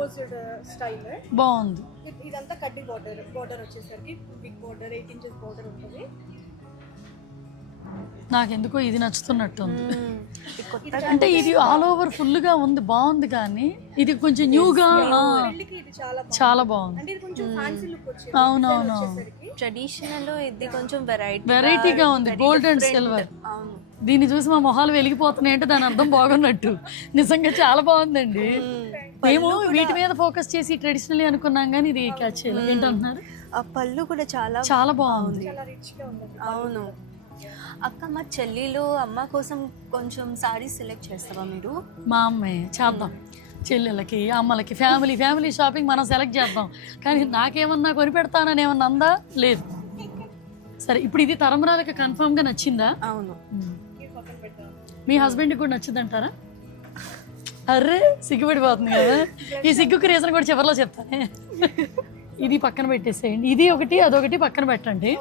Imposed style బాగుంది. ఇదంతా కడ్డీ బోర్డర్ వచ్చేసరికి బిగ్ బోర్డర్ 8 inches బోర్డర్ ఉంటుంది. నాకెందుకో ఇది నచ్చుతున్నట్టు ఉంది. అంటే ఇది ఆల్ ఓవర్ ఫుల్ గా ఉంది, బాగుంది. కానీ ఇది కొంచెం న్యూగా పెళ్ళికి ఇది చాలా బాగుంది. అంటే ఇది కొంచెం ఫ్యాన్సీ లుక్ వచ్చింది. అవునవును, ట్రెడిషనల్ ఇది కొంచెం వెరైటీగా ఉంది. Gold and silver. దీన్ని చూసి మా మొహాలు వెలిగిపోతున్నాయి అంటే దాని అర్థం బాగున్నట్టు. నిజంగా చాలా బాగుందండి. మేము వీటి మీద ఫోకస్ చేసి ట్రెడిషనల్ అనుకున్నాం కానీ ఇది క్యాచ్ చేయలేదు. ఏంటంటున్నారు? ఆ పళ్ళు కూడా చాలా బాగుంది. చాలా రిచ్ గా ఉంది. అవును అక్క, మా చెల్లిలో అమ్మ కోసం కొంచెం సారీస్ సెలెక్ట్ చేస్తావా మీరు? మా అమ్మే చేద్దాం. చెల్లెళ్ళకి, అమ్మలకి, ఫ్యామిలీ షాపింగ్ మనం సెలెక్ట్ చేద్దాం. కానీ నాకేమన్నా కొనిపెడతానని ఏమన్నా అందా? లేదు. సరే, ఇప్పుడు ఇది తరంరాలకి కన్ఫర్మ్ గా నచ్చిందా? అవును. మీ హస్బెండ్ కూడా నచ్చిందంటారా? అర్రే సిగ్గుపడిపోతుంది కదా. ఈ సిగ్గుకి రీజన్ కూడా చివరిలో చెప్తానే. ఇది పక్కన పెట్టేసేయండి. ఇది ఒకటి అదొకటి పక్కన పెట్టండి.